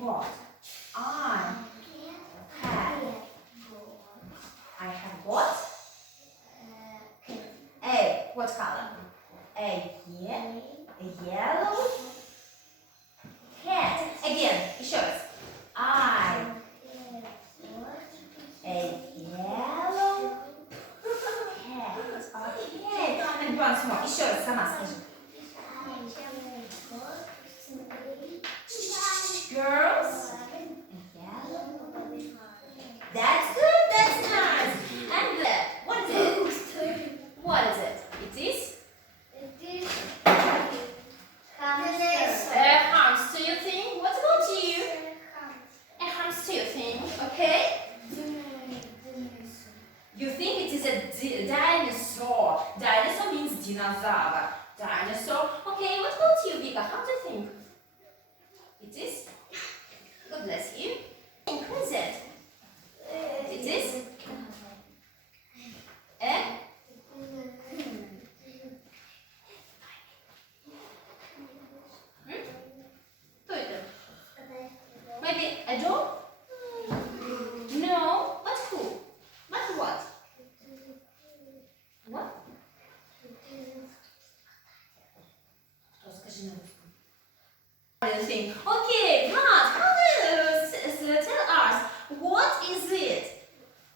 got. I have got a, what color? A yellow cat. Again, еще раз. I a yellow cat. Okay. And once more. Еще раз, сама скажи. Girls. That's good, that's nice. And what is it? What is it? It is a hamster, you think? What about you? A hamster, you think? Okay? You think it is a dinosaur. Dinosaur means dinosaur. Dinosaur. Okay, what about you, Vika? How do you think? It is? God bless you. Who is it? It is a Кто это? Maybe a dog? No. But who? But what? What? Что, скажи на русском. What do you think? Okay, Vlad, how do you tell us what is it?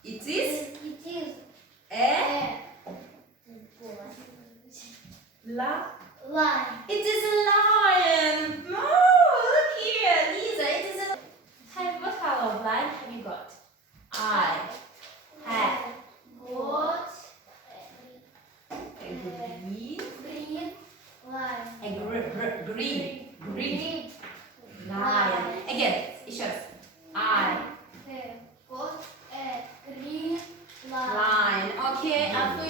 It is a It is a lion. Oh, look here, Lisa. It is a. What color of lion have you got? I have a green lion. Again, еще раз. I lion. Okay, а то